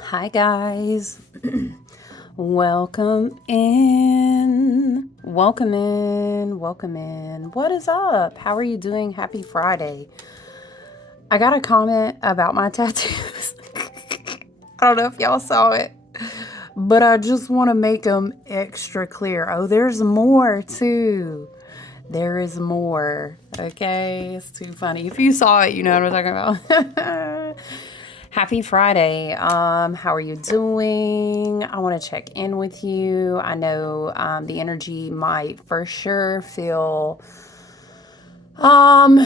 Hi, guys. Welcome in. Welcome in. Welcome in. What is up? How are you doing? Happy Friday. I got a comment about my tattoos. I don't know if y'all saw it, but I just want to make them extra clear. Oh, there's more too. There is more. Okay, it's too funny. If you saw it, you know what I'm talking about. Happy Friday. How are you doing? I want to check in with you. I know the energy might for sure feel I'm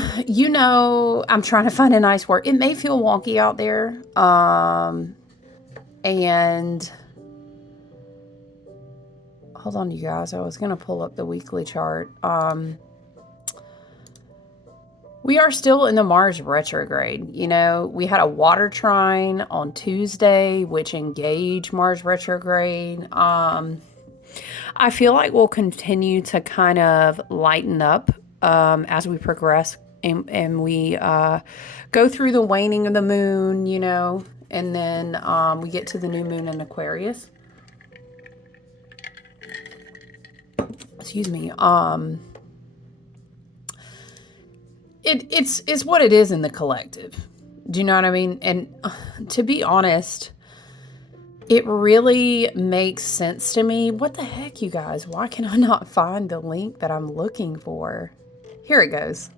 trying to find a nice word. It may feel wonky out there. And hold on, you guys. I was gonna pull up the weekly chart. We are still in the Mars retrograde. You know, we had a water trine on Tuesday, which engaged Mars retrograde. I feel like we'll continue to kind of lighten up as we progress and we go through the waning of the moon, you know, and then we get to the new moon in Aquarius. Excuse me. It's what it is in the collective. Do you know what I mean? And to be honest, it really makes sense to me. What the heck, you guys? Why can I not find the link that I'm looking for? Here it goes.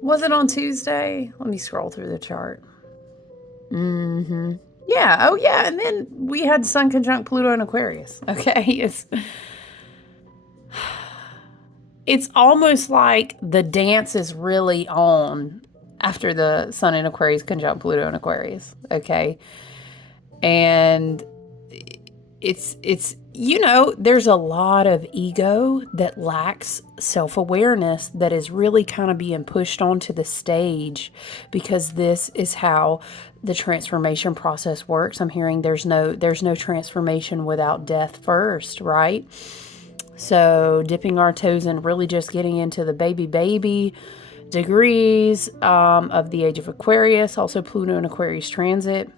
Was it on Tuesday? Let me scroll through the chart. Yeah. Oh, yeah. And then we had Sun conjunct Pluto and Aquarius. Okay. It's almost like the dance is really on after the Sun in Aquarius conjunct Pluto and Aquarius. Okay. And it's you know, there's a lot of ego that lacks self-awareness that is really kind of being pushed onto the stage because this is how the transformation process works. I'm hearing there's no transformation without death first, right? So dipping our toes in, really just getting into the baby degrees of the age of Aquarius, also Pluto and Aquarius transit,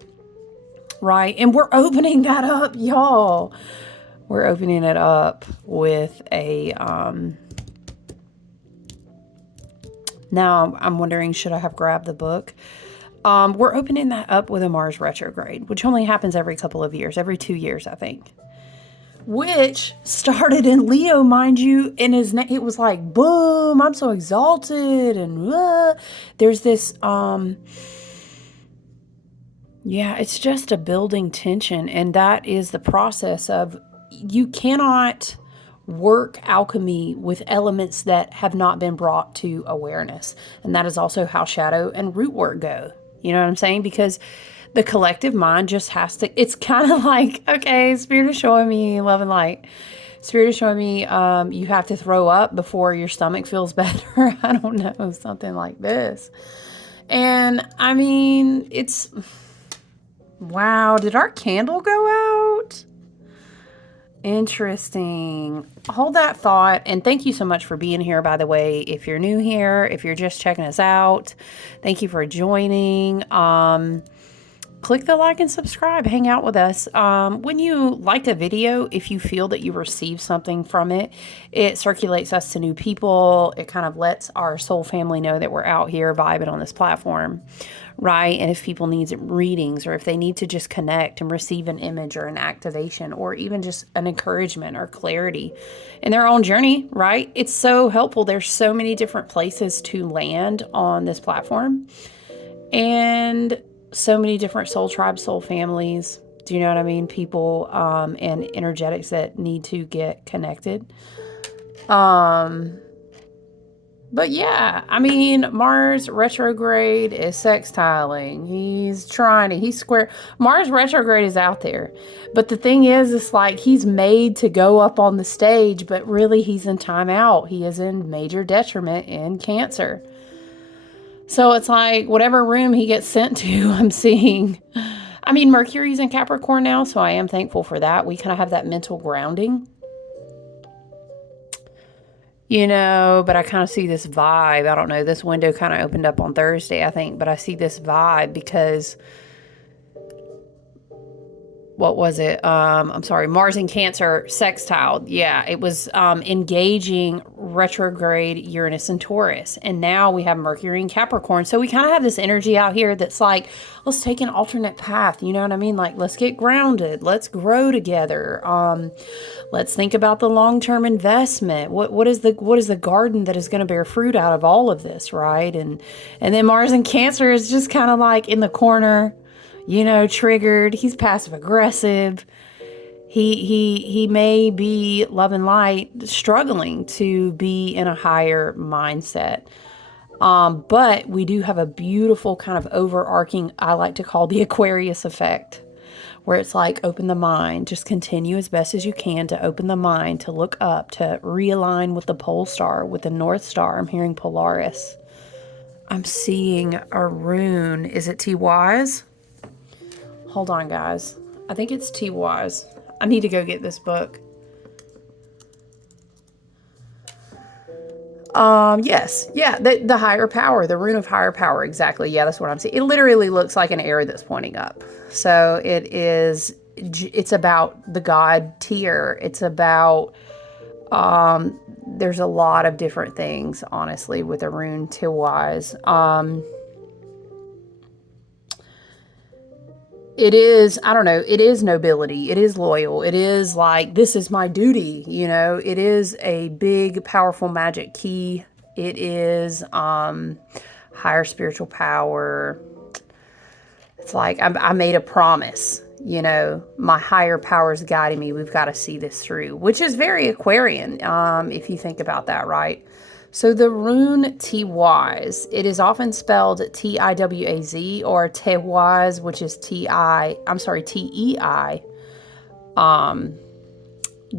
right? And we're opening that up, y'all. We're opening it up with a now I'm wondering, should I have grabbed the book? We're opening that up with a Mars retrograde, which only happens every couple of years, every 2 years, I think. Which started in Leo, mind you, and it was like, boom, I'm so exalted, and there's this, yeah, it's just a building tension, and that is the process of, you cannot work alchemy with elements that have not been brought to awareness, and that is also how shadow and root work go. You know what I'm saying? Because the collective mind just has to, it's kind of like, okay, Spirit is showing me love and light. Spirit is showing me you have to throw up before your stomach feels better. I don't know, something like this. And I mean, it's, wow, did our candle go out? Interesting. Hold that thought. And thank you so much for being here, by the way. If you're new here, if you're just checking us out, thank you for joining. Click the like and subscribe. Hang out with us. When you like a video, if you feel that you receive something from it, it circulates us to new people. It kind of lets our soul family know that we're out here vibing on this platform, right? And if people need readings, or if they need to just connect and receive an image or an activation, or even just an encouragement or clarity in their own journey, right? It's so helpful. There's so many different places to land on this platform. And so many different soul tribes, soul families. Do you know what I mean? People and energetics that need to get connected. But yeah, I mean, Mars retrograde is sextiling. He's square. Mars retrograde is out there. But the thing is, it's like he's made to go up on the stage, but really he's in timeout. He is in major detriment in Cancer. So it's like whatever room he gets sent to, I'm seeing. I mean, Mercury's in Capricorn now, so I am thankful for that. We kind of have that mental grounding. You know, but I kind of see this vibe. I don't know. This window kind of opened up on Thursday, I think. But I see this vibe because what was it? I'm sorry, Mars in Cancer sextile. Yeah, it was engaging retrograde Uranus and Taurus. And now we have Mercury in Capricorn. So we kind of have this energy out here that's like, let's take an alternate path. You know what I mean? Like, let's get grounded. Let's grow together. Let's think about the long-term investment. What is the garden that is going to bear fruit out of all of this, right? And then Mars in Cancer is just kind of like in the corner, you know, triggered. He's passive aggressive. He may be love and light, struggling to be in a higher mindset. But we do have a beautiful kind of overarching, I like to call the Aquarius effect, where it's like, open the mind, just continue as best as you can to open the mind, to look up, to realign with the pole star, with the North Star. I'm hearing Polaris. I'm seeing a rune. Is it T-Wise? Hold on, guys. I think it's T-Wise. I need to go get this book. Yes. Yeah, the higher power, the rune of higher power. Exactly. Yeah, that's what I'm seeing. It literally looks like an arrow that's pointing up. So it's about the God tier. It's about, there's a lot of different things, honestly, with the rune T-Wise. It is, I don't know, it is nobility. It is loyal. It is like, this is my duty, you know. It is a big, powerful magic key. It is higher spiritual power. It's like, I made a promise, you know. My higher power is guiding me. We've got to see this through, which is very Aquarian, if you think about that, right? So the rune T-Wise, it is often spelled T-I-W-A-Z or T-Wise, which is T-E-I,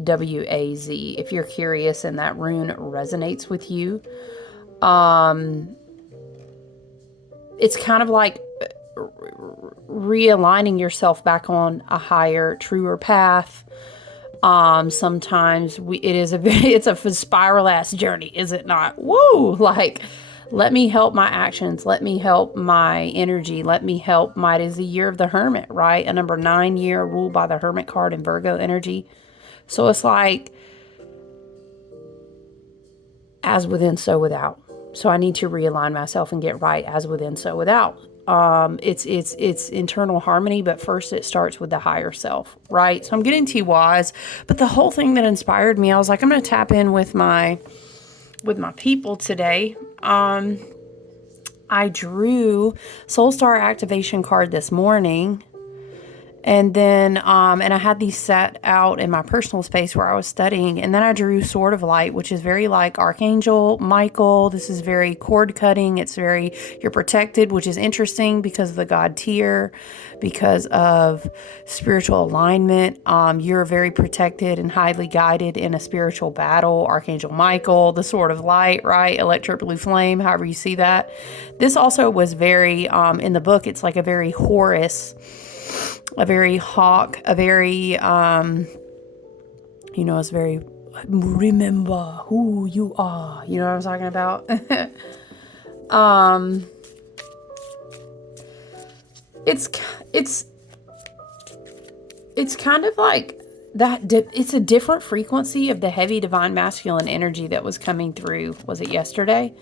W-A-Z. If you're curious and that rune resonates with you, it's kind of like realigning yourself back on a higher, truer path. Sometimes it's a spiral ass journey, is it not? Woo! Like, let me help my actions. Let me help my energy. Let me help it is the year of the Hermit, right? A number 9 year ruled by the Hermit card in Virgo energy. So it's like, as within, so without. So I need to realign myself and get right, as within, so without. It's internal harmony, but first it starts with the higher self, right? So I'm getting T-Wise, but the whole thing that inspired me, I was like, I'm going to tap in with my people today. I drew Soul Star activation card this morning. And then, and I had these set out in my personal space where I was studying. And then I drew Sword of Light, which is very like Archangel Michael. This is very cord cutting. It's very, you're protected, which is interesting because of the God tier, because of spiritual alignment. You're very protected and highly guided in a spiritual battle. Archangel Michael, the Sword of Light, right? Electric blue flame, however you see that. This also was very, in the book, it's like a very Horus, a very hawk, a very, it's very, remember who you are. You know what I'm talking about? It's kind of like that. It's a different frequency of the heavy divine masculine energy that was coming through. Was it yesterday?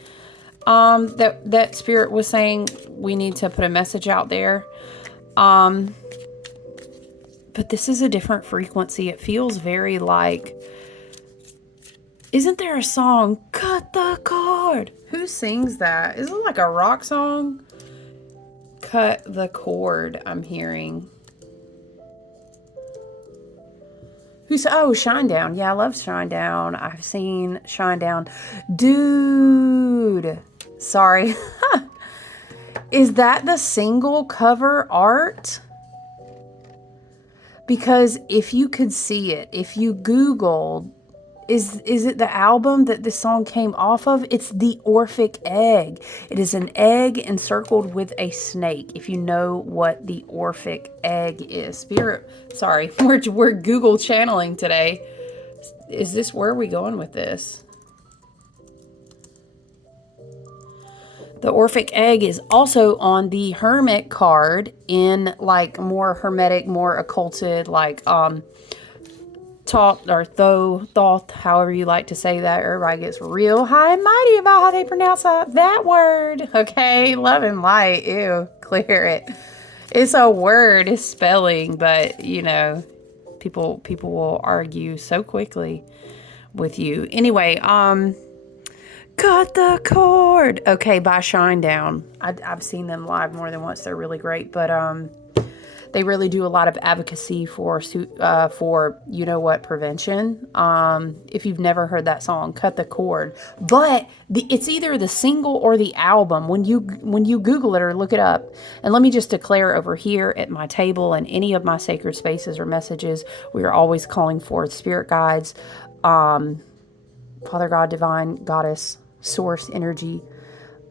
That spirit was saying we need to put a message out there. But this is a different frequency. It feels very like, isn't there a song, Cut the Cord? Who sings that? Is it like a rock song? Cut the Cord, I'm hearing. Shinedown. Yeah, I love Shinedown. I've seen Shinedown. Dude. Sorry. Is that the single cover art? Because if you could see it, if you Googled, is it the album that this song came off of? It's the Orphic Egg. It is an egg encircled with a snake. If you know what the Orphic Egg is. Sorry, we're Google channeling today. Is this, where are we going with this? The Orphic Egg is also on the Hermit card in like more hermetic, more occulted, like taught or thoth, however you like to say that. Everybody gets real high and mighty about how they pronounce that word. Okay, love and light. Ew, clear it. It's a word, it's spelling, but you know, people will argue so quickly with you. Anyway, cut the cord. Okay, by Shinedown. I've seen them live more than once. They're really great, but they really do a lot of advocacy for you know what, prevention. If you've never heard that song, Cut the Cord. But it's either the single or the album. When you Google it or look it up, and let me just declare over here at my table and any of my sacred spaces or messages, we are always calling forth spirit guides, Father God, divine goddess, source energy,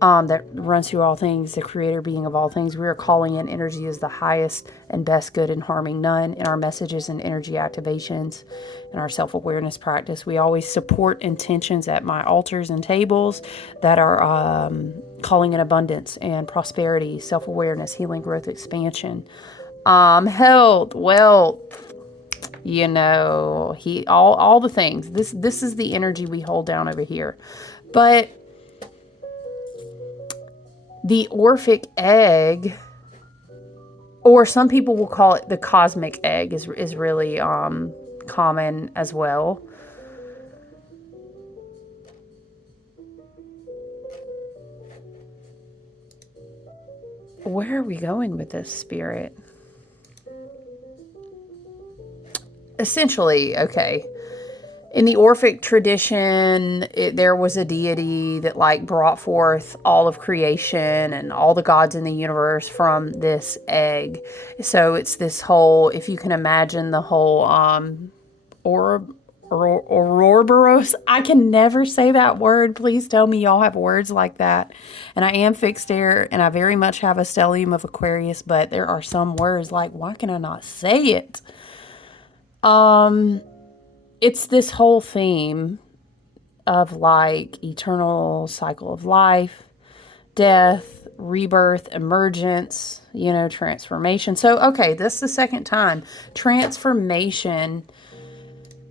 that runs through all things, the creator being of all things. We are calling in energy as the highest and best good and harming none in our messages and energy activations and our self-awareness practice. We always support intentions at my altars and tables that are calling in abundance and prosperity, self-awareness, healing, growth, expansion, health, wealth, you know, all the things. This is the energy we hold down over here. But the Orphic Egg, or some people will call it the Cosmic Egg, is really common as well. Where are we going with this, Spirit? Essentially, okay. In the Orphic tradition, there was a deity that like brought forth all of creation and all the gods in the universe from this egg. So it's this whole, if you can imagine the whole Ouroboros. I can never say that word. Please tell me y'all have words like that. And I am fixed air, and I very much have a stellium of Aquarius, but there are some words like, why can I not say it? It's this whole theme of like eternal cycle of life, death, rebirth, emergence, you know, transformation. So, okay, this is the second time. Transformation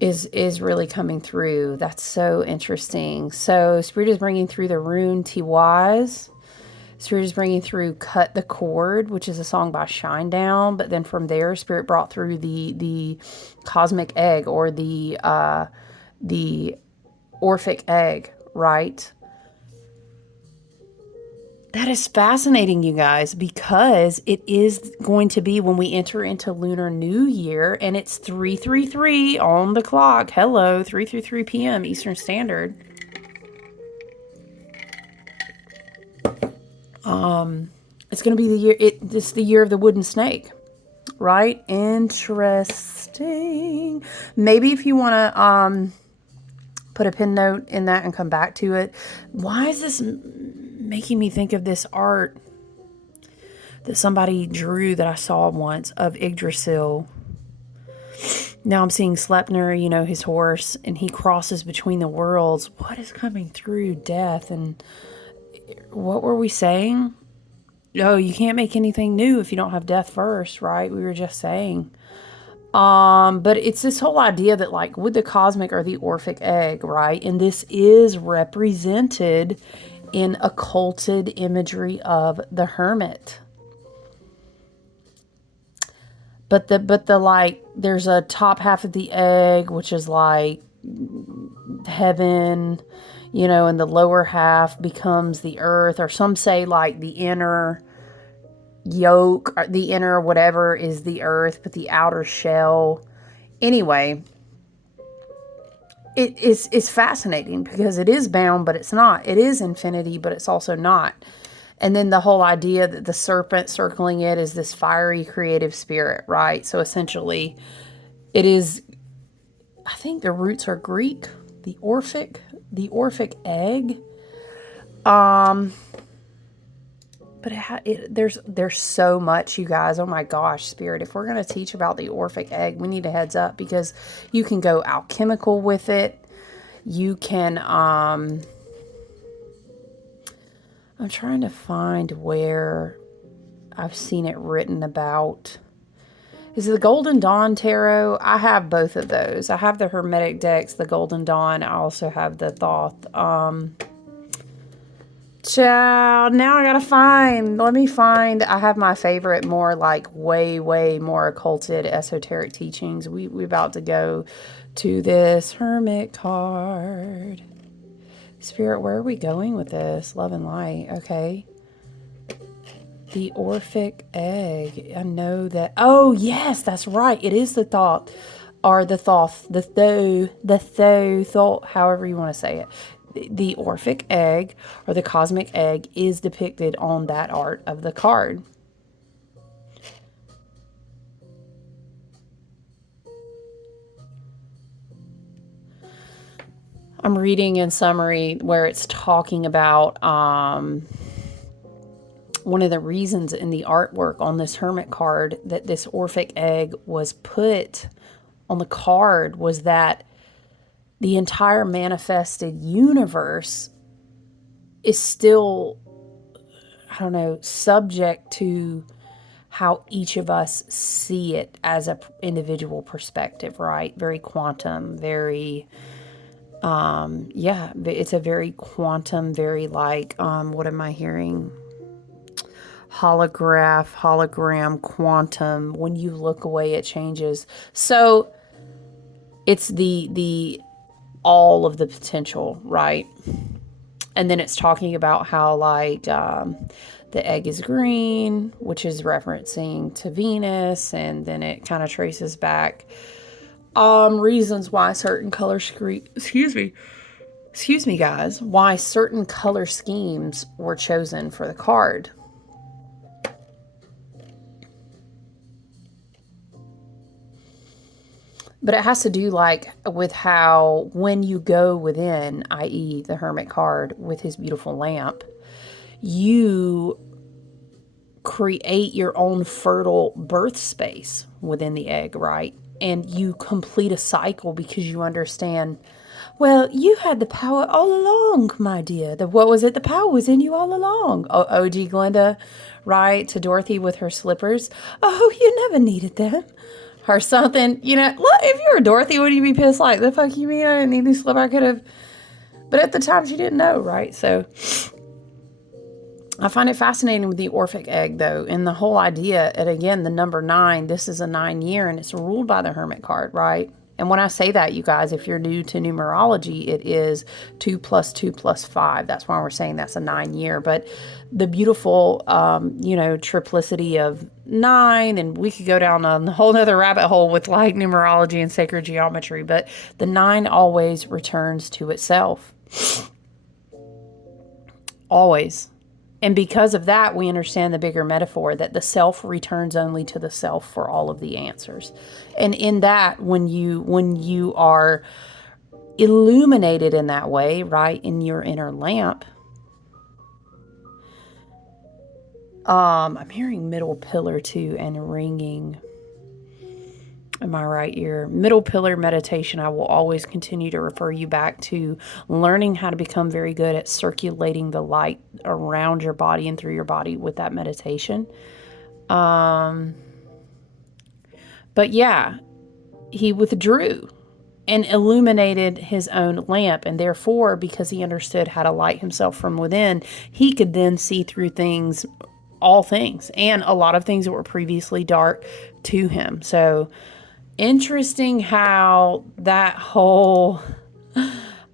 is really coming through. That's so interesting. So, Spirit is bringing through the rune Tiwaz. Spirit is bringing through Cut the Cord, which is a song by Shinedown. But then from there, Spirit brought through the Cosmic Egg, or the Orphic Egg, right? That is fascinating, you guys, because it is going to be when we enter into Lunar New Year, and it's 3:33 on the clock. Hello, 3:33 p.m. Eastern Standard. It's going to be the year, this is the year of the wooden snake, right? Interesting. Maybe if you want to put a pin note in that and come back to it. Why is this making me think of this art that somebody drew that I saw once of Yggdrasil? Now I'm seeing Sleipnir, you know, his horse, and he crosses between the worlds. What is coming through? Death. And what were we saying? Oh, you can't make anything new if you don't have death first, right? We were just saying. But it's this whole idea that like with the cosmic or the Orphic Egg, right? And this is represented in occulted imagery of the hermit. But the like, there's a top half of the egg, which is like heaven, you know, and the lower half becomes the earth, or some say like the inner yolk, or the inner whatever is the earth, but the outer shell. Anyway, it's fascinating because it is bound, but it's not. It is infinity, but it's also not. And then the whole idea that the serpent circling it is this fiery creative spirit, right? So essentially it is, I think the roots are Greek, the Orphic Egg. But there's so much, you guys. Oh my gosh, Spirit. If we're going to teach about the Orphic Egg, we need a heads up, because you can go alchemical with it. You can, I'm trying to find where I've seen it written about. Is it the Golden Dawn Tarot? I have both of those. I have the Hermetic decks, the Golden Dawn. I also have the Thoth. Child, now I gotta find. Let me find. I have my favorite, more like way more occulted, esoteric teachings. We about to go to this Hermit card. Spirit, where are we going with this? Love and light. Okay. The Orphic Egg. I know that. Oh, yes, that's right. It is the thought, or the thoth, the thought, however you want to say it. The Orphic Egg, or the Cosmic Egg, is depicted on that art of the card. I'm reading in summary where it's talking about one of the reasons in the artwork on this Hermit card that this Orphic Egg was put on the card was that the entire manifested universe is still, I don't know, subject to how each of us see it as an individual perspective, right? Very quantum, very, yeah, it's a very quantum, very like, what am I hearing? Hologram, quantum. When you look away, it changes. So it's the all of the potential, right? And then it's talking about how like the egg is green, which is referencing to Venus, and then it kind of traces back reasons why certain color excuse me guys, why certain color schemes were chosen for the card. But it has to do like with how when you go within, i.e. the Hermit card with his beautiful lamp, you create your own fertile birth space within the egg, right? And you complete a cycle because you understand, well, you had the power all along, my dear. What was it? The power was in you all along. Oh, OG Glenda, right? To Dorothy with her slippers. Oh, you never needed them. Or something, you know, if you were Dorothy, would you be pissed like, the fuck you mean I didn't need these slippers? I could have, but at the time she didn't know, right? So I find it fascinating with the Orphic Egg, though, and the whole idea, and again, the number 9, this is a 9 year, and it's ruled by the Hermit card, right? And when I say that, you guys, if you're new to numerology, it is 2 + 2 + 5. That's why we're saying that's a 9 year. But the beautiful, you know, triplicity of 9, and we could go down a whole other rabbit hole with like numerology and sacred geometry. But the 9 always returns to itself. Always. And because of that, we understand the bigger metaphor that the self returns only to the self for all of the answers. And in that, when you are illuminated in that way, right, in your inner lamp, I'm hearing middle pillar too and ringing in my right ear. Middle pillar meditation, I will always continue to refer you back to learning how to become very good at circulating the light around your body and through your body with that meditation. But yeah, he withdrew and illuminated his own lamp, and therefore, because he understood how to light himself from within, he could then see through things, all things, and a lot of things that were previously dark to him. So interesting how that whole,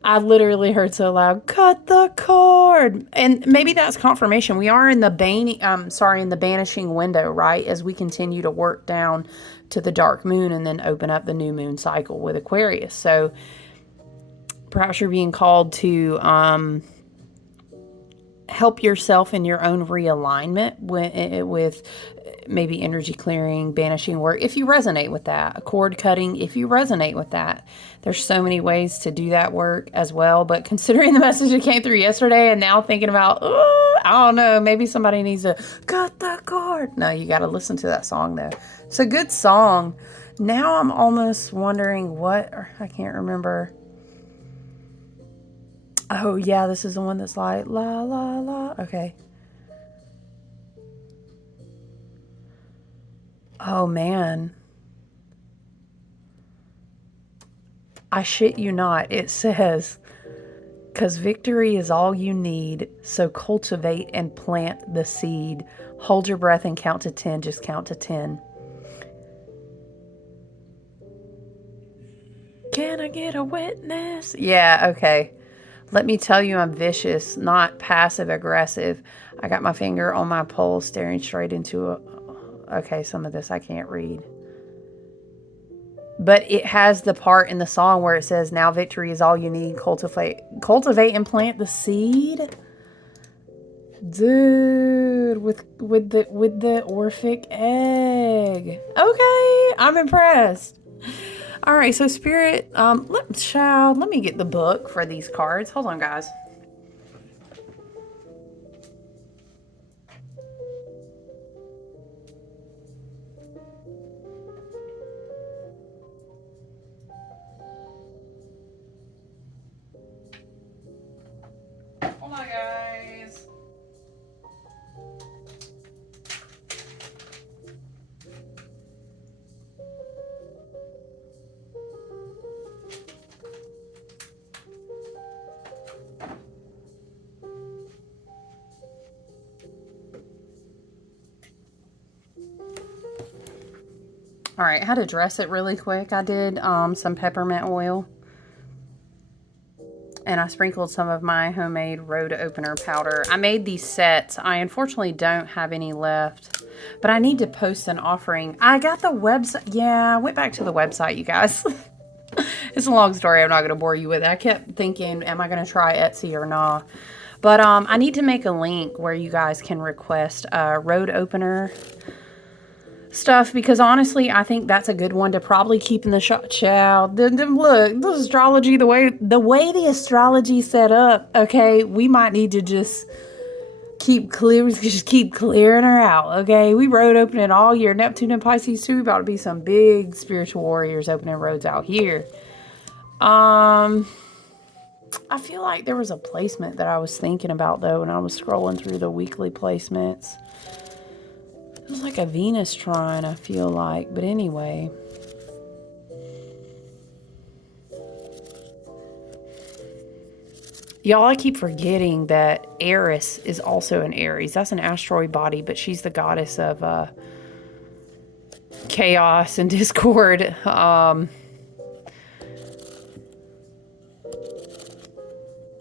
I literally heard so loud, cut the cord. And maybe that's confirmation. We are in the banishing window, right? As we continue to work down to the dark moon and then open up the new moon cycle with Aquarius. So perhaps you're being called to help yourself in your own realignment with maybe energy clearing, banishing work, if you resonate with that. Cord cutting, if you resonate with that. There's so many ways to do that work as well. But considering the message that came through yesterday and now thinking about, I don't know, maybe somebody needs to cut the cord. No, you got to listen to that song though. It's a good song. Now I'm almost wondering I can't remember. Oh, yeah, this is the one that's like, la, la, la. Okay. Oh, man. I shit you not. It says, because victory is all you need, so cultivate and plant the seed. Hold your breath and count to 10. Just count to 10. Can I get a witness? Yeah, okay. Let me tell you I'm vicious, not passive aggressive. I got my finger on my pulse, staring straight into a... Okay, some of this I can't read. But it has the part in the song where it says, now victory is all you need. Cultivate and plant the seed. Dude, with the Orphic Egg. Okay, I'm impressed. All right, so Spirit, let me get the book for these cards. Hold on, guys. Hold on, guys. All right, how to dress it really quick. I did some peppermint oil. And I sprinkled some of my homemade road opener powder. I made these sets. I unfortunately don't have any left. But I need to post an offering. I got the website. Yeah, I went back to the website, you guys. It's a long story. I'm not going to bore you with it. I kept thinking, am I going to try Etsy or not? But I need to make a link where you guys can request a road opener stuff, because honestly I think that's a good one to probably keep in the shop. Child, look, the astrology, the way the astrology set up, okay, we might need to just keep clearing her out. Okay, we road opening all year. Neptune and Pisces too. We about to be some big spiritual warriors opening roads out here. I feel like there was a placement that I was thinking about though when I was scrolling through the weekly placements. It was like a Venus trine, I feel like. But anyway. Y'all, I keep forgetting that Eris is also an Aries. That's an asteroid body, but she's the goddess of chaos and discord.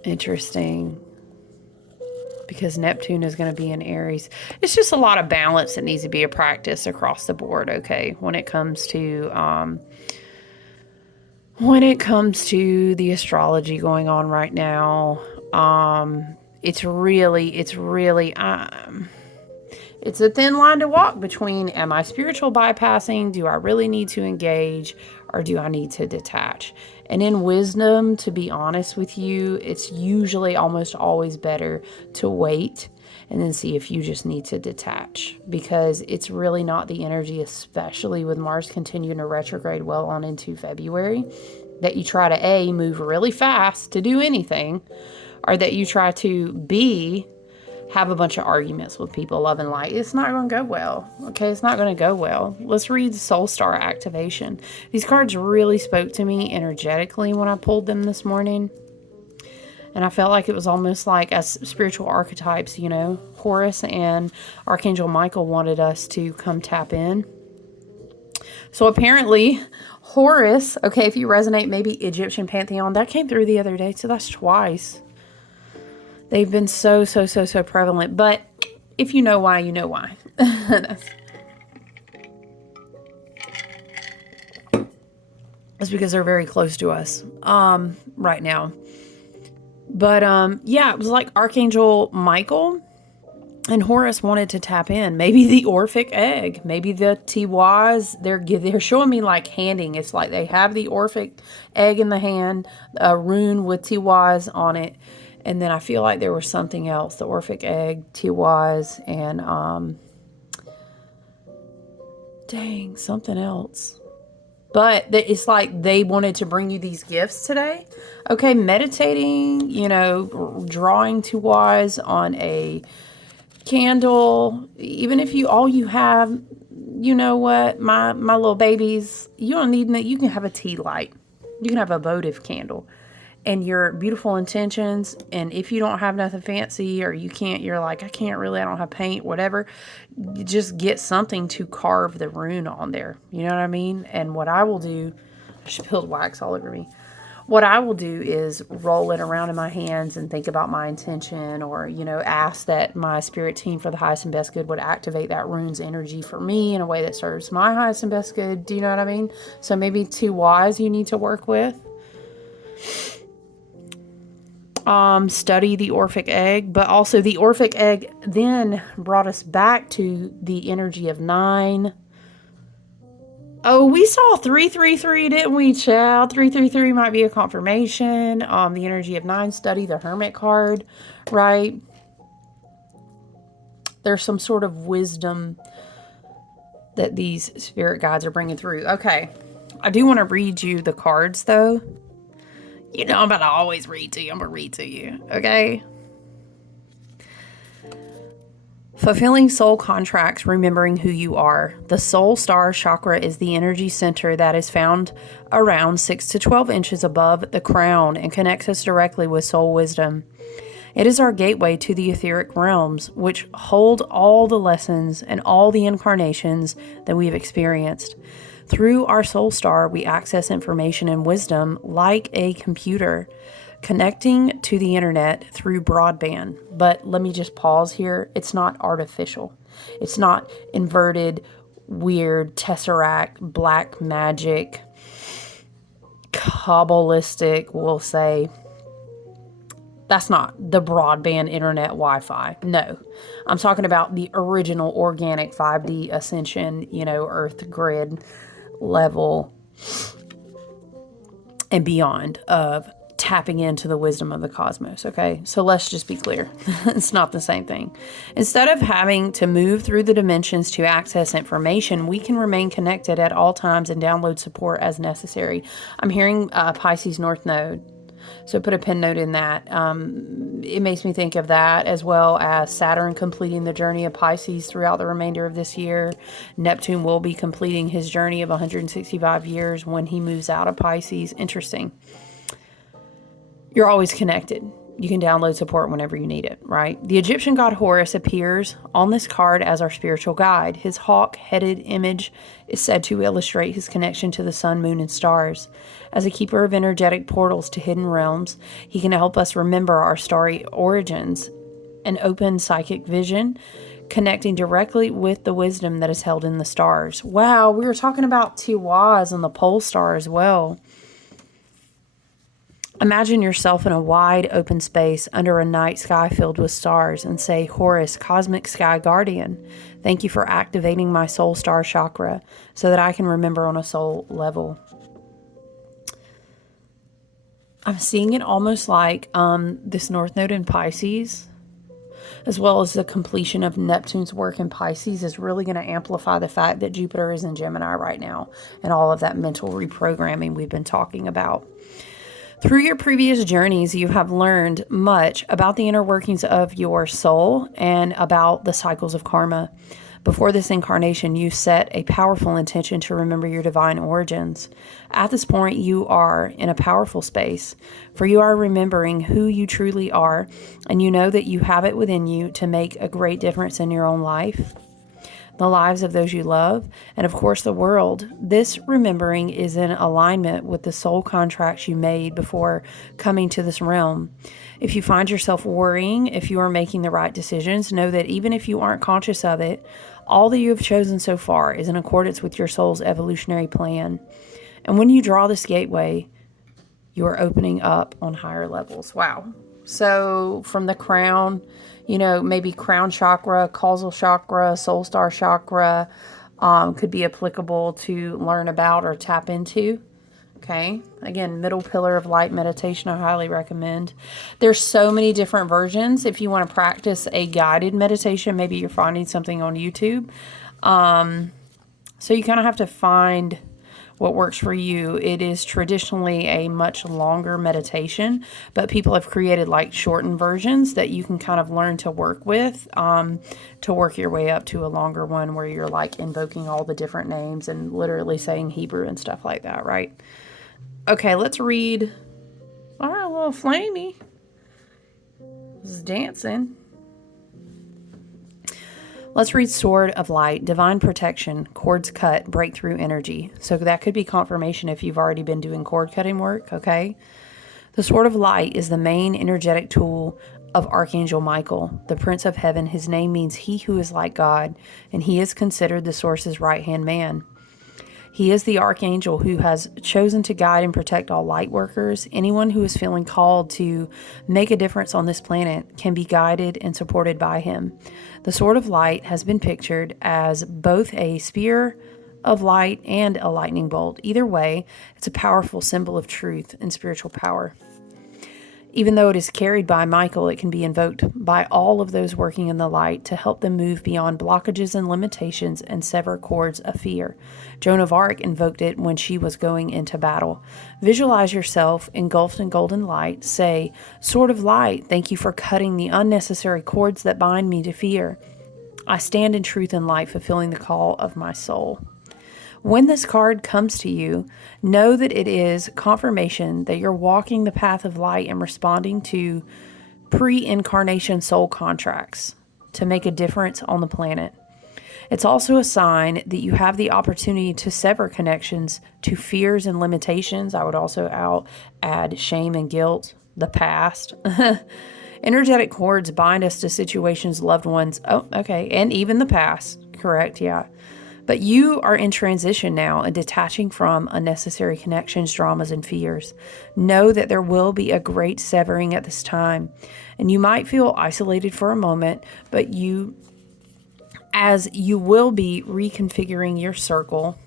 Interesting. Because Neptune is going to be in Aries. It's just a lot of balance that needs to be a practice across the board, okay? When it comes to the astrology going on right now, it's a thin line to walk between, am I spiritual bypassing? Do I really need to engage, or do I need to detach? And in wisdom, to be honest with you, it's usually almost always better to wait and then see if you just need to detach, because it's really not the energy, especially with Mars continuing to retrograde well on into February, that you try to move really fast to do anything, or that you try to have a bunch of arguments with people, love and light. It's not going to go well. Okay, it's not going to go well. Let's read Soul Star Activation. These cards really spoke to me energetically when I pulled them this morning. And I felt like it was almost like as spiritual archetypes, you know, Horus and Archangel Michael wanted us to come tap in. So apparently Horus, okay, if you resonate, maybe Egyptian pantheon, that came through the other day. So that's twice. They've been so prevalent. But if you know why, you know why. It's because they're very close to us right now. But yeah, it was like Archangel Michael and Horus wanted to tap in. Maybe the Orphic Egg. Maybe the Tiwaz. They're showing me like handing. It's like they have the Orphic Egg in the hand, a rune with Tiwaz on it. And then I feel like there was something else, the Orphic Egg, Tiwaz, and dang, something else. But it's like they wanted to bring you these gifts today. Okay, meditating, you know, drawing to wise on a candle. Even if all you have, you know what, my little babies, you don't need that. You can have a tea light. You can have a votive candle. And your beautiful intentions, and if you don't have nothing fancy, or you're like, I don't have paint, whatever, you just get something to carve the rune on there. You know what I mean? And what I will do, I spilled wax all over me. What I will do is roll it around in my hands and think about my intention, or, you know, ask that my spirit team for the highest and best good would activate that rune's energy for me in a way that serves my highest and best good. Do you know what I mean? So maybe 2 wise you need to work with. Study the Orphic Egg, but also the Orphic Egg then brought us back to the energy of 9. Oh, we saw 333, didn't we, child? 333 might be a confirmation. The energy of 9, study the Hermit card, right? There's some sort of wisdom that these spirit guides are bringing through. Okay, I do want to read you the cards, though. You know, I'm about to always read to you. I'm going to read to you, okay? Fulfilling soul contracts, remembering who you are. The soul star chakra is the energy center that is found around 6 to 12 inches above the crown and connects us directly with soul wisdom. It is our gateway to the etheric realms, which hold all the lessons and all the incarnations that we've experienced. Through our soul star, we access information and wisdom like a computer, connecting to the internet through broadband. But let me just pause here. It's not artificial. It's not inverted, weird, tesseract, black magic, Kabbalistic, we'll say. That's not the broadband internet Wi-Fi. No, I'm talking about the original organic 5D ascension, you know, Earth grid level and beyond of tapping into the wisdom of the cosmos. Okay, so let's just be clear. It's not the same thing. Instead of having to move through the dimensions to access information, we can remain connected at all times and download support as necessary. I'm hearing Pisces North Node. So put a pin note in that. It makes me think of that, as well as Saturn completing the journey of Pisces throughout the remainder of this year. Neptune will be completing his journey of 165 years when he moves out of Pisces. Interesting. You're always connected. You can download support whenever you need it, right? The Egyptian god Horus appears on this card as our spiritual guide. His hawk-headed image is said to illustrate his connection to the sun, moon, and stars. As a keeper of energetic portals to hidden realms, he can help us remember our starry origins and open psychic vision, connecting directly with the wisdom that is held in the stars. Wow, we were talking about Tiwaz and the pole star as well. Imagine yourself in a wide open space under a night sky filled with stars and say, Horus, cosmic sky guardian, thank you for activating my soul star chakra so that I can remember on a soul level. I'm seeing it almost like this North Node in Pisces, as well as the completion of Neptune's work in Pisces, is really going to amplify the fact that Jupiter is in Gemini right now and all of that mental reprogramming we've been talking about. Through your previous journeys, you have learned much about the inner workings of your soul and about the cycles of karma. Before this incarnation, you set a powerful intention to remember your divine origins. At this point, you are in a powerful space, for you are remembering who you truly are, and you know that you have it within you to make a great difference in your own life, the lives of those you love, and of course the world. This remembering is in alignment with the soul contracts you made before coming to this realm. If you find yourself worrying if you are making the right decisions, know that even if you aren't conscious of it, all that you have chosen so far is in accordance with your soul's evolutionary plan. And when you draw this gateway, you are opening up on higher levels. Wow. So from the crown, you know, maybe crown chakra, causal chakra, soul star chakra could be applicable to learn about or tap into. Okay. Again, middle pillar of light meditation, I highly recommend. There's so many different versions. If you want to practice a guided meditation, maybe you're finding something on YouTube. So you kind of have to find what works for you. It is traditionally a much longer meditation, but people have created like shortened versions that you can kind of learn to work with, to work your way up to a longer one where you're like invoking all the different names and literally saying Hebrew and stuff like that, right? Okay, let's read. All right, a little Flamey is dancing. Let's read Sword of Light, Divine Protection, Cords Cut, Breakthrough Energy. So that could be confirmation if you've already been doing cord cutting work, okay? The Sword of Light is the main energetic tool of Archangel Michael, the Prince of Heaven. His name means he who is like God, and he is considered the Source's right-hand man. He is the archangel who has chosen to guide and protect all light workers. Anyone who is feeling called to make a difference on this planet can be guided and supported by him. The Sword of Light has been pictured as both a spear of light and a lightning bolt. Either way, it's a powerful symbol of truth and spiritual power. Even though it is carried by Michael, it can be invoked by all of those working in the light to help them move beyond blockages and limitations and sever cords of fear. Joan of Arc invoked it when she was going into battle. Visualize yourself engulfed in golden light. Say, Sword of Light, thank you for cutting the unnecessary cords that bind me to fear. I stand in truth and light, fulfilling the call of my soul. When this card comes to you, know that it is confirmation that you're walking the path of light and responding to pre-incarnation soul contracts to make a difference on the planet. It's also a sign that you have the opportunity to sever connections to fears and limitations. I would also add shame and guilt, the past. Energetic cords bind us to situations, loved ones. Oh, okay. And even the past. Correct. Yeah. But you are in transition now and detaching from unnecessary connections, dramas, and fears. Know that there will be a great severing at this time. And you might feel isolated for a moment, but you will be reconfiguring your circle.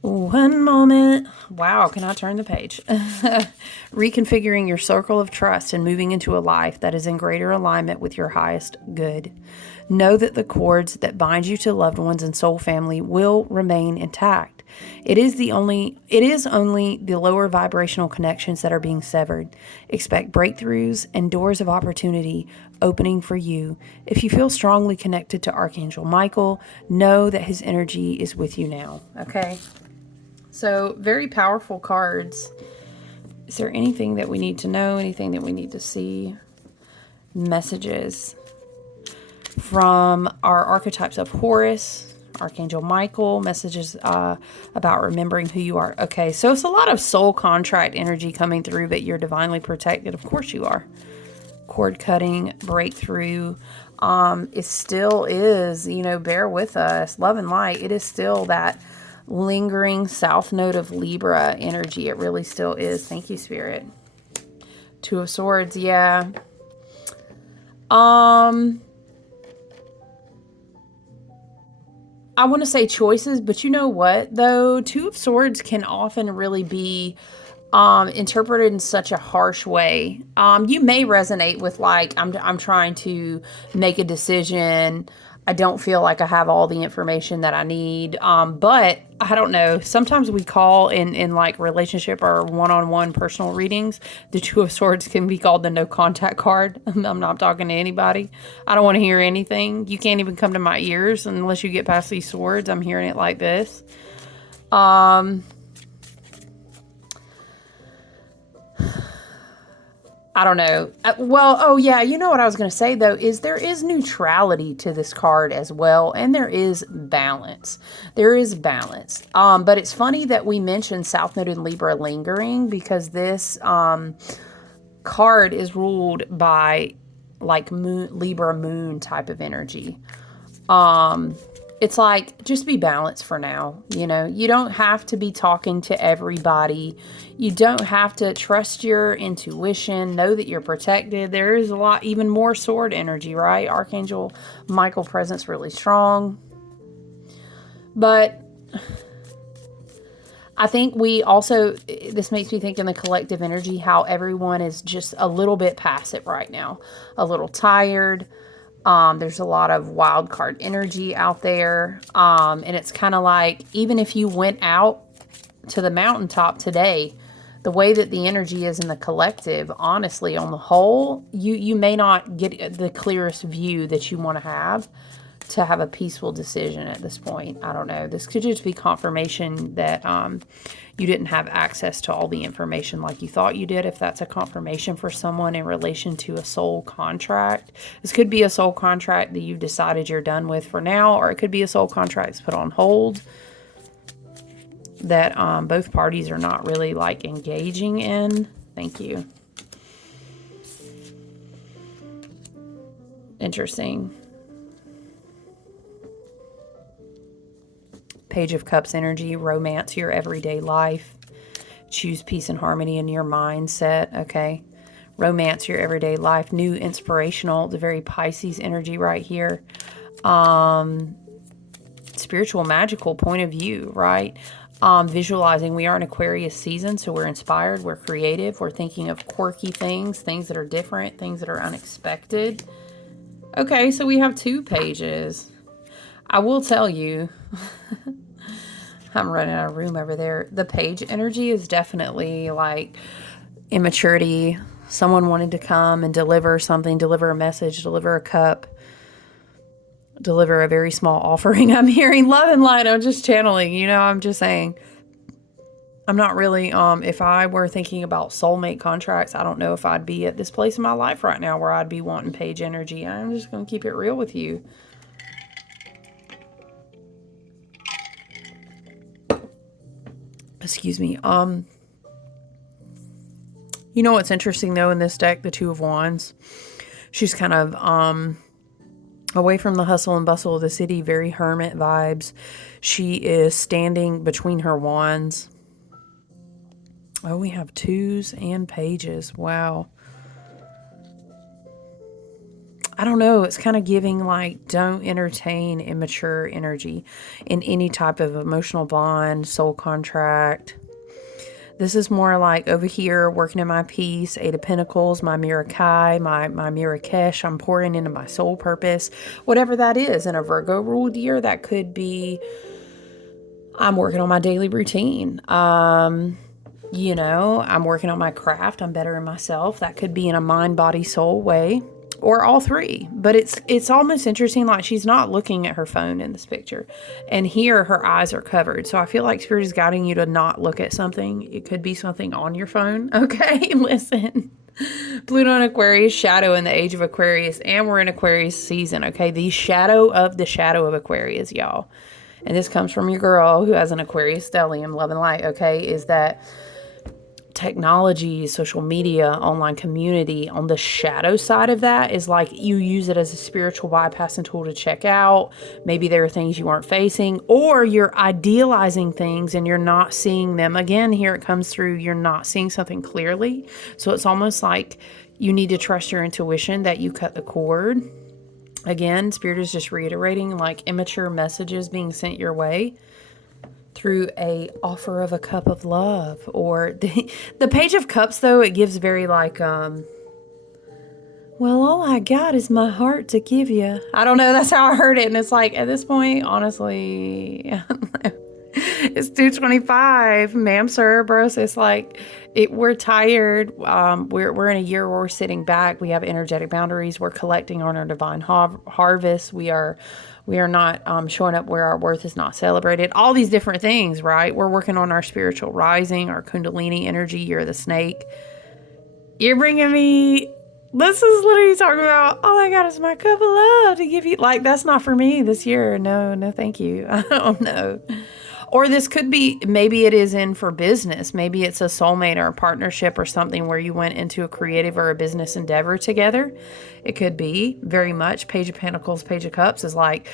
One moment. Wow, can I turn the page? Reconfiguring your circle of trust and moving into a life that is in greater alignment with your highest good. Know that the cords that bind you to loved ones and soul family will remain intact. It is only the lower vibrational connections that are being severed. Expect breakthroughs and doors of opportunity opening for you. If you feel strongly connected to Archangel Michael, know that his energy is with you now. Okay? So, very powerful cards. Is there anything that we need to know? Anything that we need to see? Messages from our archetypes of Horus, Archangel Michael, messages about remembering who you are. Okay, so it's a lot of soul contract energy coming through, but you're divinely protected. Of course you are. Cord cutting, breakthrough. It still is, bear with us. Love and light. It is still that lingering south node of Libra energy. It really still is. Thank you, Spirit. Two of Swords, yeah. I want to say choices, but you know what, though? Two of Swords can often really be interpreted in such a harsh way. You may resonate with like, I'm trying to make a decision. I don't feel like I have all the information that I need. But I don't know. Sometimes we call in like relationship or one-on-one personal readings, the Two of Swords can be called the no contact card. I'm not talking to anybody. I don't want to hear anything. You can't even come to my ears unless you get past these swords. I'm hearing it like this. I don't know. You know what I was going to say, though, is there is neutrality to this card as well, and there is balance. There is balance. But it's funny that we mentioned South Node and Libra lingering, because this card is ruled by, like, Libra moon type of energy. It's like, just be balanced for now. You don't have to be talking to everybody. You don't have to trust your intuition. Know that you're protected. There is a lot, even more sword energy, right? Archangel Michael presence really strong. But I think we also, this makes me think in the collective energy, how everyone is just a little bit past it right now. A little tired. There's a lot of wild card energy out there. And it's kind of like, even if you went out to the mountaintop today, the way that the energy is in the collective, honestly, on the whole, you may not get the clearest view that you want to have a peaceful decision at this point. I don't know. This could just be confirmation that you didn't have access to all the information like you thought you did. If that's a confirmation for someone in relation to a soul contract, this could be a soul contract that you've decided you're done with for now, or it could be a soul contract that's put on hold that both parties are not really like engaging in. Thank you. Interesting. Page of Cups energy, romance your everyday life. Choose peace and harmony in your mindset, okay? Romance your everyday life. New inspirational, the very Pisces energy right here. Spiritual, magical point of view, right? Visualizing. We are in Aquarius season, so we're inspired, we're creative, we're thinking of quirky things, things that are different, things that are unexpected. Okay, so we have 2 pages. I will tell you, I'm running out of room over there. The page energy is definitely like immaturity. Someone wanted to come and deliver something, deliver a message, deliver a cup, deliver a very small offering. I'm hearing love and light. I'm just channeling, I'm just saying. I'm not really, if I were thinking about soulmate contracts, I don't know if I'd be at this place in my life right now where I'd be wanting page energy. I'm just going to keep it real with you. Excuse me. You know what's interesting though in this deck, the 2 of Wands? She's kind of away from the hustle and bustle of the city, very hermit vibes. She is standing between her wands. Oh, we have 2s and pages. Wow. I don't know. It's kind of giving like, don't entertain immature energy in any type of emotional bond, soul contract. This is more like over here, working in my peace, 8 of Pentacles, my Mirakai, my Mirakesh. I'm pouring into my soul purpose, whatever that is. In a Virgo ruled year, that could be, I'm working on my daily routine. I'm working on my craft. I'm bettering myself. That could be in a mind, body, soul way. Or all 3. But it's almost interesting, like she's not looking at her phone in this picture. And here her eyes are covered. So I feel like Spirit is guiding you to not look at something. It could be something on your phone. Okay, listen. Pluto in Aquarius, shadow in the age of Aquarius. And we're in Aquarius season, okay? The shadow of Aquarius, y'all. And this comes from your girl who has an Aquarius stellium, love and light, okay? Is that technology, social media, online community, on the shadow side of that is like you use it as a spiritual bypassing tool to check out. Maybe there are things you aren't facing, or you're idealizing things and you're not seeing them. Again, here it comes through, you're not seeing something clearly. So it's almost like you need to trust your intuition that you cut the cord. Again, Spirit is just reiterating like immature messages being sent your way through a offer of a cup of love. Or the Page of Cups, though, it gives very like, well, all I got is my heart to give you. I don't know, that's how I heard it. And it's like, at this point, honestly, it's 2:25, ma'am, sir, bros. It's like, we're tired. We're in a year where we're sitting back. We have energetic boundaries. We're collecting on our divine harvest. We are not showing up where our worth is not celebrated. All these different things, right? We're working on our spiritual rising, our Kundalini energy. You're the snake. You're bringing me, this is literally talking about, all I got is my cup of love to give you. Like, that's not for me this year. No, thank you. I don't know. Or this could be, maybe it is in for business. Maybe it's a soulmate or a partnership or something where you went into a creative or a business endeavor together. It could be very much. Page of Pentacles, Page of Cups is like,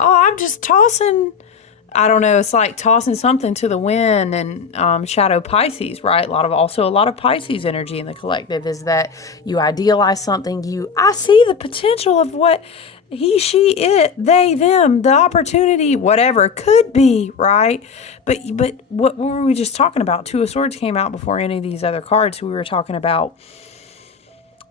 oh, I'm just tossing, I don't know. It's like tossing something to the wind. And shadow Pisces, right? A lot of Pisces energy in the collective is that you idealize something. I see the potential of what he, she, it, they, them, the opportunity, whatever could be, right? But what were we just talking about? 2 of Swords came out before any of these other cards. We were talking about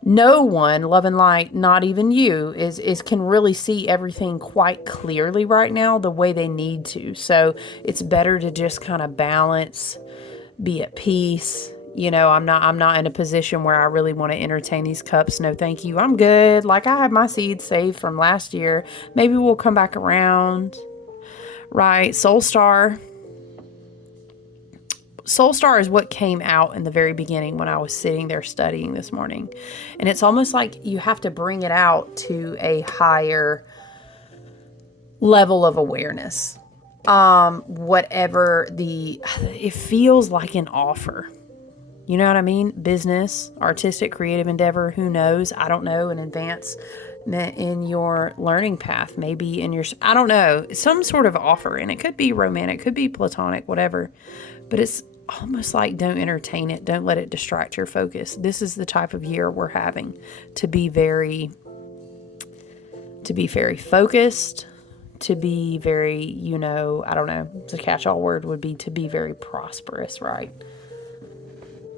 no one, love and light, not even you, is can really see everything quite clearly right now the way they need to. So it's better to just kind of balance, be at peace. I'm not in a position where I really want to entertain these cups. No, thank you. I'm good. Like, I have my seeds saved from last year. Maybe we'll come back around. Right. Soul Star is what came out in the very beginning when I was sitting there studying this morning. And it's almost like you have to bring it out to a higher level of awareness. It feels like an offer. You know what I mean? Business, artistic, creative endeavor, who knows? I don't know, an advancement in your learning path, maybe I don't know, some sort of offer. And it could be romantic, could be platonic, whatever. But it's almost like, don't entertain it. Don't let it distract your focus. This is the type of year we're having to be very focused, to be very, I don't know, the catch-all word would be to be very prosperous, right?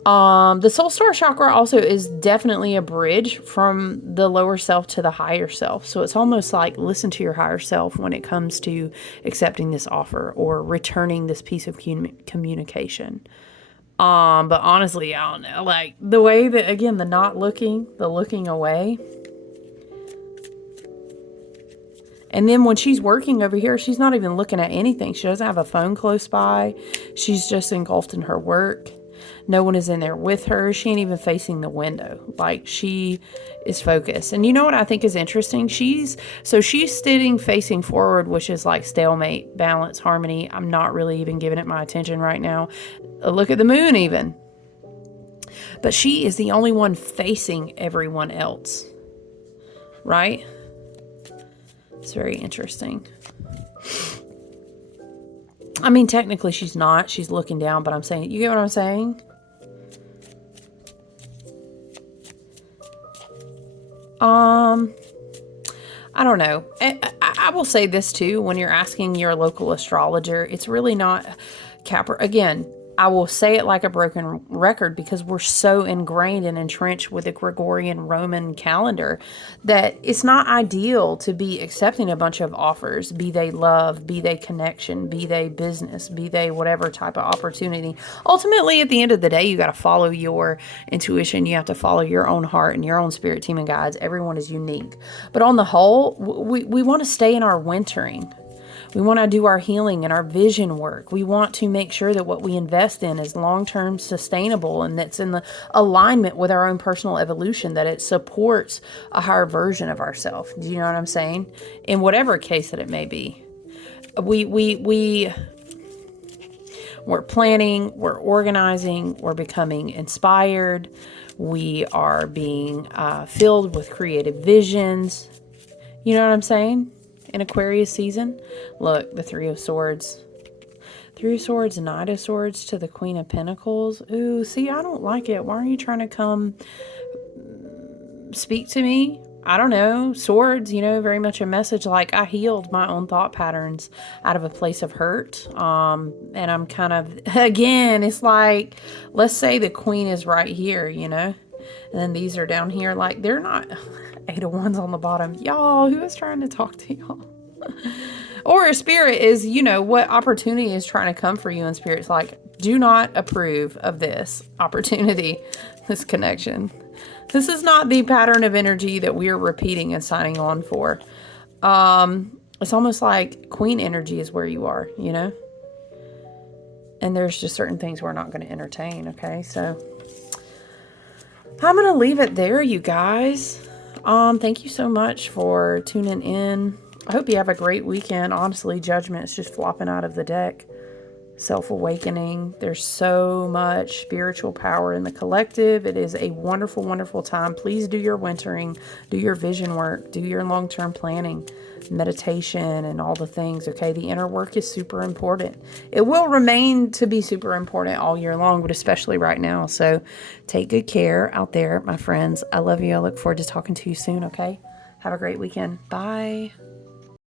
The soul star chakra also is definitely a bridge from the lower self to the higher self. So it's almost like, listen to your higher self when it comes to accepting this offer or returning this piece of communication. But honestly, I don't know, like the way that, again, the not looking, the looking away. And then when she's working over here, she's not even looking at anything. She doesn't have a phone close by. She's just engulfed in her work. No one is in there with her. She ain't even facing the window. Like, she is focused. And you know what I think is interesting? She's sitting facing forward, which is like stalemate, balance, harmony. I'm not really even giving it my attention right now. Look at the moon even. But she is the only one facing everyone else. Right? It's very interesting. I mean, technically she's not. She's looking down, but I'm saying, you get what I'm saying? I don't know. I will say this too, when you're asking your local astrologer, it's really not Again, I will say it like a broken record because we're so ingrained and entrenched with the Gregorian Roman calendar that it's not ideal to be accepting a bunch of offers, be they love, be they connection, be they business, be they whatever type of opportunity. Ultimately, at the end of the day, you got to follow your intuition. You have to follow your own heart and your own spirit team and guides. Everyone is unique. But on the whole, we want to stay in our wintering. We want to do our healing and our vision work. We want to make sure that what we invest in is long-term sustainable and that's in the alignment with our own personal evolution, that it supports a higher version of ourselves. Do you know what I'm saying? In whatever case that it may be. We're planning, we're organizing, we're becoming inspired. We are being filled with creative visions. You know what I'm saying? In Aquarius season. Look, the Three of Swords. Three of Swords, Knight of Swords to the Queen of Pentacles. Ooh, see, I don't like it. Why are you trying to come speak to me? I don't know. Swords, very much a message like I healed my own thought patterns out of a place of hurt. And I'm kind of, again, it's like, let's say the Queen is right here, and then these are down here. Like, they're not... Eight of Wands on the bottom. Y'all, who is trying to talk to y'all? Or a spirit is, what opportunity is trying to come for you, and spirit's like, do not approve of this opportunity, this connection. This is not the pattern of energy that we are repeating and signing on for. It's almost like Queen energy is where you are, And there's just certain things we're not going to entertain, okay? So I'm going to leave it there, you guys. Thank you so much for tuning in. I hope you have a great weekend. Honestly, Judgment is just flopping out of the deck. Self-awakening. There's so much spiritual power in the collective. It is a wonderful, wonderful time. Please do your wintering, do your vision work, do your long-term planning, meditation, and all the things, okay? The inner work is super important. It will remain to be super important all year long, but especially right now. So take good care out there, my friends. I love you. I look forward to talking to you soon, okay? Have a great weekend. Bye.